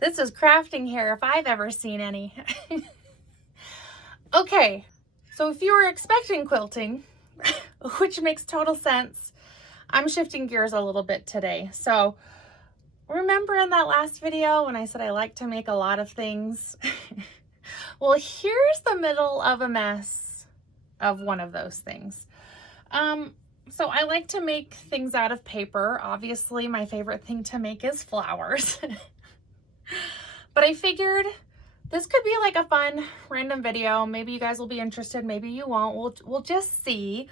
This is crafting hair if I've ever seen any. Okay, so if you were expecting quilting, which makes total sense, I'm shifting gears a little bit today. So remember in that last video when I said I like to make a lot of things? Well, here's the middle of a mess of one of those things. So I like to make things out of paper. Obviously, my favorite thing to make is flowers. But I figured this could be like a fun random video. Maybe you guys will be interested, maybe you won't. We'll just see.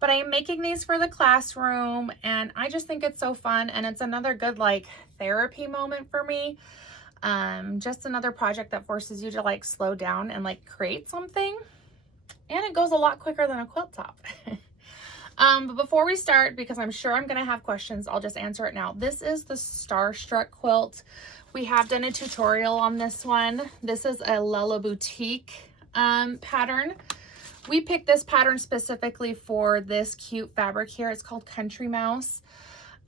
But I am making these for the classroom and I just think it's so fun, and it's another good like therapy moment for me. Just another project that forces you to like slow down and like create something. And it goes a lot quicker than a quilt top. But before we start, because I'm sure I'm going to have questions, I'll just answer it now. This is the Starstruck quilt. We have done a tutorial on this one. This is a Lella Boutique pattern. We picked this pattern specifically for this cute fabric here. It's called Country Mouse.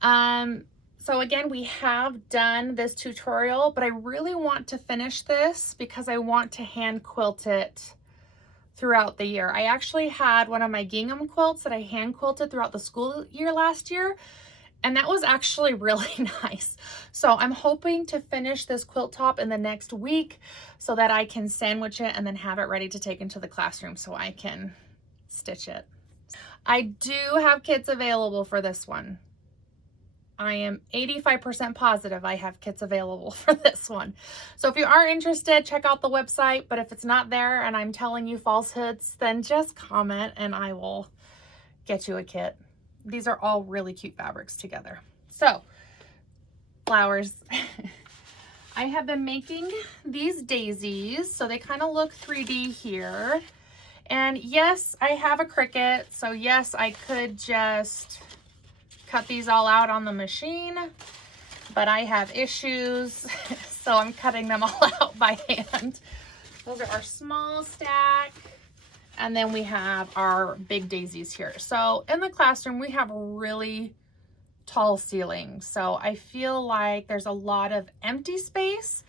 So again, we have done this tutorial, but I really want to finish this because I want to hand quilt it throughout the year. I actually had one of my gingham quilts that I hand quilted throughout the school year last year, and that was actually really nice. So I'm hoping to finish this quilt top in the next week so that I can sandwich it and then have it ready to take into the classroom so I can stitch it. I do have kits available for this one. I am 85% positive I have kits available for this one. So if you are interested, check out the website. But if it's not there and I'm telling you falsehoods, then just comment and I will get you a kit. These are all really cute fabrics together. So, flowers. I have been making these daisies. So they kind of look 3D here. And yes, I have a Cricut. So yes, I could just cut these all out on the machine, but I have issues, so I'm cutting them all out by hand. Those are our small stack, and then we have our big daisies here. So in the classroom, we have really tall ceilings, so I feel like there's a lot of empty space.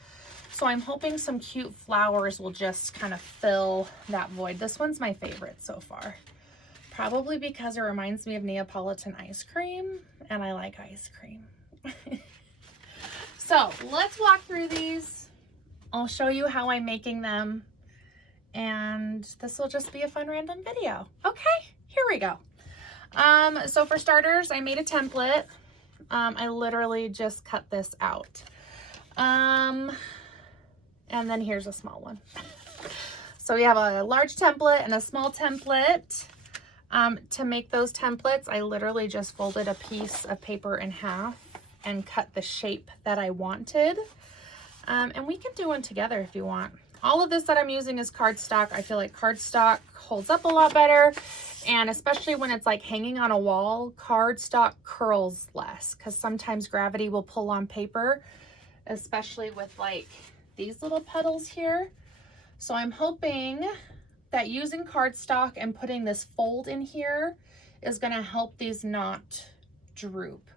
So I'm hoping some cute flowers will just kind of fill that void. This one's my favorite so far. Probably because it reminds me of Neapolitan ice cream, and I like ice cream. So let's walk through these. I'll show you how I'm making them, and this will just be a fun random video. Okay, here we go. So for starters, I made a template. I literally just cut this out. And then here's a small one. So we have a large template and a small template. To make those templates, I literally just folded a piece of paper in half and cut the shape that I wanted. And we can do one together if you want. All of this that I'm using is cardstock. I feel like cardstock holds up a lot better. And especially when it's like hanging on a wall, cardstock curls less because sometimes gravity will pull on paper, especially with like these little petals here. So I'm hoping that using cardstock and putting this fold in here is going to help these not droop.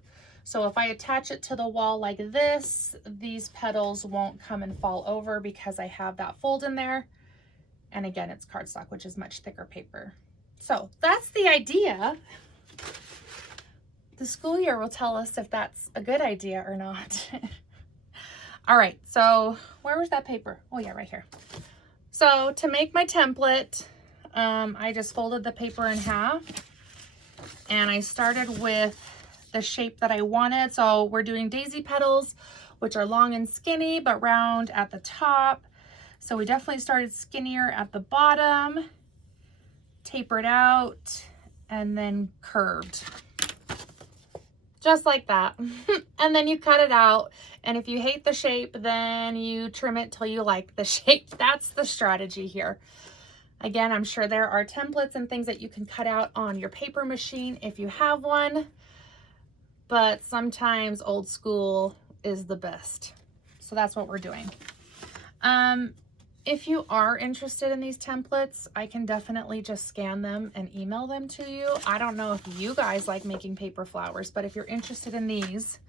So if I attach it to the wall like this, these petals won't come and fall over because I have that fold in there. And again, it's cardstock, which is much thicker paper. So that's the idea. The school year will tell us if that's a good idea or not. All right, so where was that paper? Oh yeah, right here. So to make my template, I just folded the paper in half and I started with the shape that I wanted. So we're doing daisy petals, which are long and skinny, but round at the top. So we definitely started skinnier at the bottom, tapered out, and then curved. Just like that. And then you cut it out. And if you hate the shape, then you trim it till you like the shape. That's the strategy here. Again, I'm sure there are templates and things that you can cut out on your paper machine if you have one. But sometimes old school is the best. So that's what we're doing. If you are interested in these templates, I can definitely just scan them and email them to you. I don't know if you guys like making paper flowers, but if you're interested in these,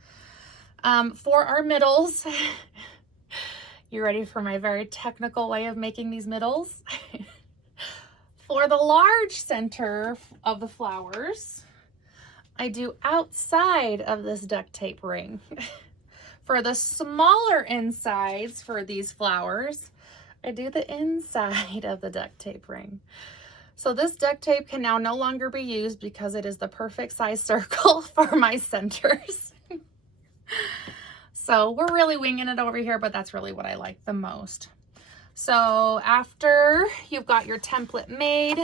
for our middles, You ready for my very technical way of making these middles? For the large center of the flowers, I do outside of this duct tape ring. For the smaller insides for these flowers, I do the inside of the duct tape ring. So this duct tape can now no longer be used because it is the perfect size circle for my centers. So we're really winging it over here, but that's really what I like the most. So after you've got your template made,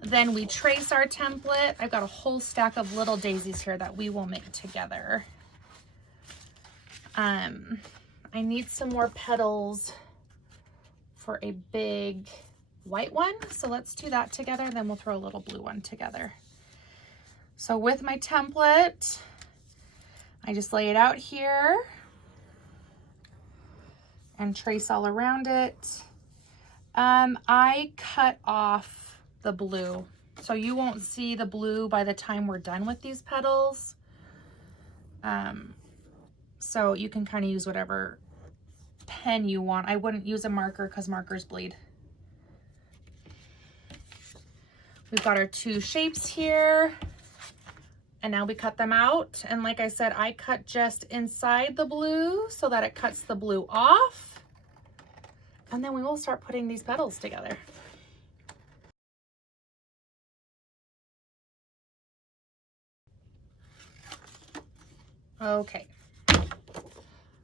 then we trace our template. I've got a whole stack of little daisies here that we will make together. I need some more petals for a big white one. So let's do that together. Then we'll throw a little blue one together. So with my template, I just lay it out here and trace all around it. I cut off the blue, so you won't see the blue by the time we're done with these petals. So you can kind of use whatever pen you want. I wouldn't use a marker because markers bleed. We've got our two shapes here, and now we cut them out. And like I said, I cut just inside the blue so that it cuts the blue off. And then we will start putting these petals together. Okay.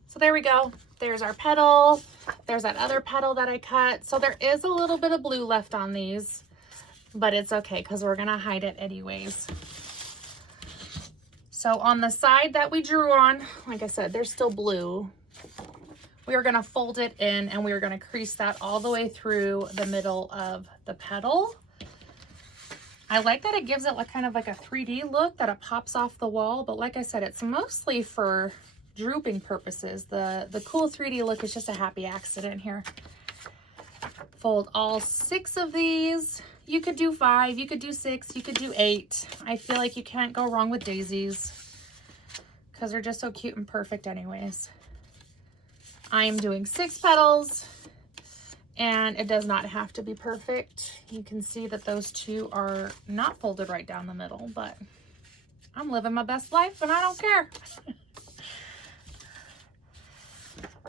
So there we go. There's our petal. There's that other petal that I cut. So there is a little bit of blue left on these, but it's okay because we're gonna hide it anyways. So on the side that we drew on, like I said, there's still blue. We are gonna fold it in and we are gonna crease that all the way through the middle of the petal. I like that it gives it like kind of like a 3D look, that it pops off the wall, but like I said, it's mostly for drooping purposes. The cool 3D look is just a happy accident here. Fold all 6 of these. You could do 5, you could do 6, you could do 8. I feel like you can't go wrong with daisies because they're just so cute and perfect anyways. I am doing 6 petals and it does not have to be perfect. You can see that those 2 are not folded right down the middle, but I'm living my best life and I don't care.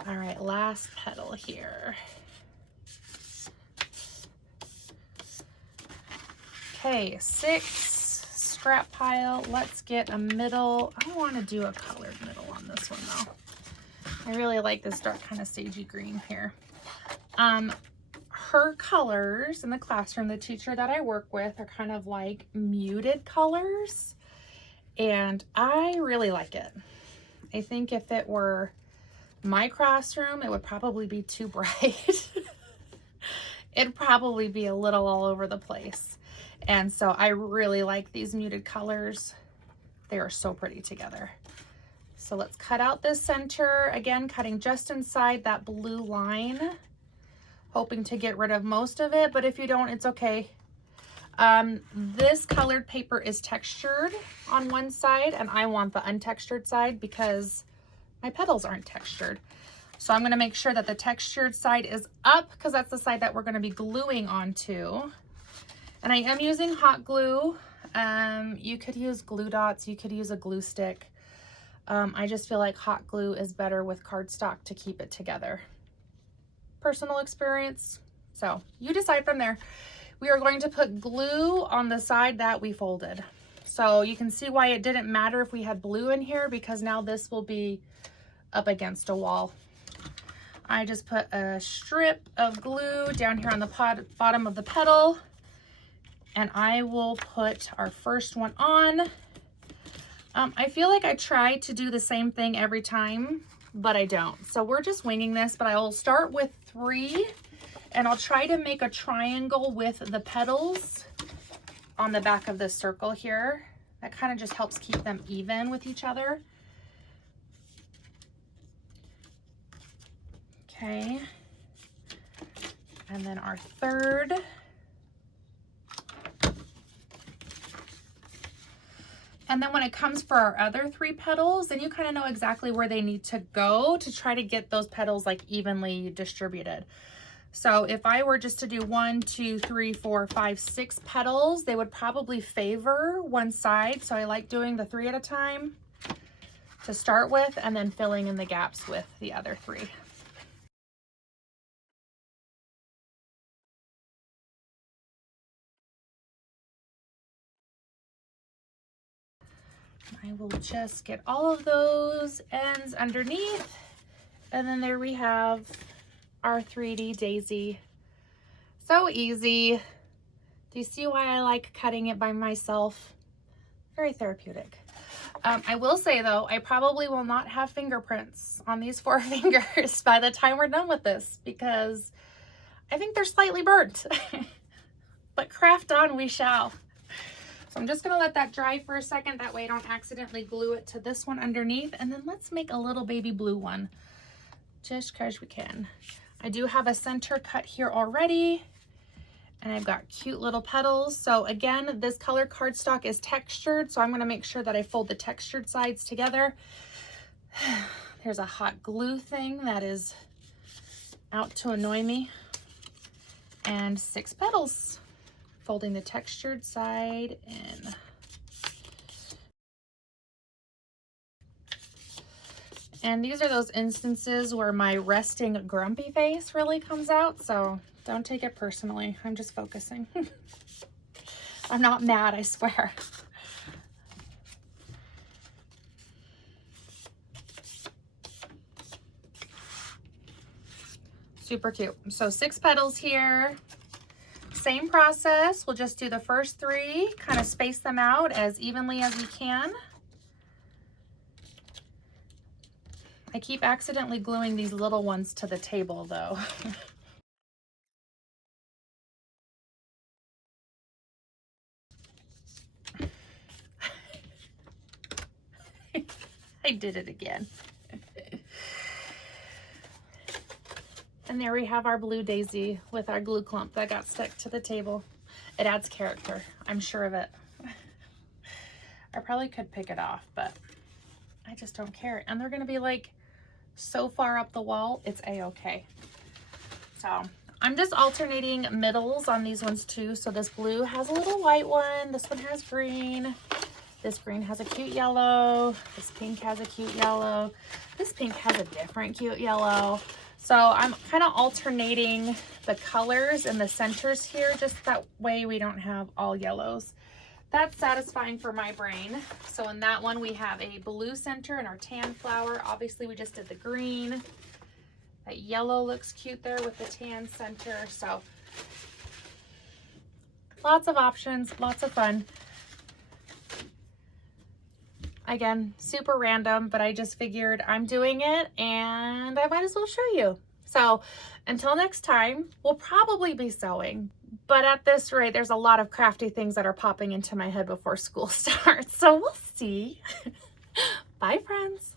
All right, last petal here. Okay, 6 scrap pile. Let's get a middle. I want to do a colored middle on this one though. I really like this dark kind of sagey green here. Her colors in the classroom, the teacher that I work with, are kind of like muted colors, and I really like it. I think if it were my classroom, it would probably be too bright. It'd probably be a little all over the place. And so I really like these muted colors. They are so pretty together. So let's cut out this center. Again, cutting just inside that blue line, hoping to get rid of most of it, but if you don't, it's okay. This colored paper is textured on one side, and I want the untextured side because my petals aren't textured. So I'm gonna make sure that the textured side is up because that's the side that we're gonna be gluing onto. And I am using hot glue. You could use glue dots, you could use a glue stick. I just feel like hot glue is better with cardstock to keep it together. Personal experience. So you decide from there. We are going to put glue on the side that we folded. So you can see why it didn't matter if we had blue in here, because now this will be up against a wall. I just put a strip of glue down here on the bottom of the petal, and I will put our first one on. I feel like I try to do the same thing every time, but I don't. So we're just winging this, but I will start with 3, and I'll try to make a triangle with the petals on the back of this circle here. That kind of just helps keep them even with each other. Okay. And then our third. And then when it comes for our other 3 petals, then you kind of know exactly where they need to go to try to get those petals like evenly distributed. So if I were just to do 1, 2, 3, 4, 5, 6 petals, they would probably favor one side. So I like doing the 3 at a time to start with, and then filling in the gaps with the other 3. I will just get all of those ends underneath, and then there we have our 3D daisy. So easy. Do you see why I like cutting it by myself? Very therapeutic. I will say though, I probably will not have fingerprints on these 4 fingers by the time we're done with this, because I think they're slightly burnt. But craft on we shall. So I'm just gonna let that dry for a second. That way I don't accidentally glue it to this one underneath. And then let's make a little baby blue one, just because we can. I do have a center cut here already, and I've got cute little petals. So again, this color cardstock is textured, so I'm gonna make sure that I fold the textured sides together. There's a hot glue thing that is out to annoy me. And 6 petals. Folding the textured side in. And these are those instances where my resting grumpy face really comes out, so don't take it personally. I'm just focusing. I'm not mad, I swear. Super cute. So 6 petals here. Same process. We'll just do the first 3, kind of space them out as evenly as we can. I keep accidentally gluing these little ones to the table though. I did it again. And there we have our blue daisy with our glue clump that got stuck to the table. It adds character, I'm sure of it. I probably could pick it off, but I just don't care. And they're gonna be like so far up the wall, it's a-okay. So I'm just alternating middles on these ones too. So this blue has a little white one, this one has green, this green has a cute yellow, this pink has a cute yellow, this pink has a different cute yellow. So I'm kind of alternating the colors and the centers here, just that way we don't have all yellows. That's satisfying for my brain. So in that one, we have a blue center and our tan flower. Obviously, we just did the green. That yellow looks cute there with the tan center. So lots of options, lots of fun. Again, super random, but I just figured I'm doing it and I might as well show you. So until next time, we'll probably be sewing, but at this rate, there's a lot of crafty things that are popping into my head before school starts. So we'll see. Bye, friends.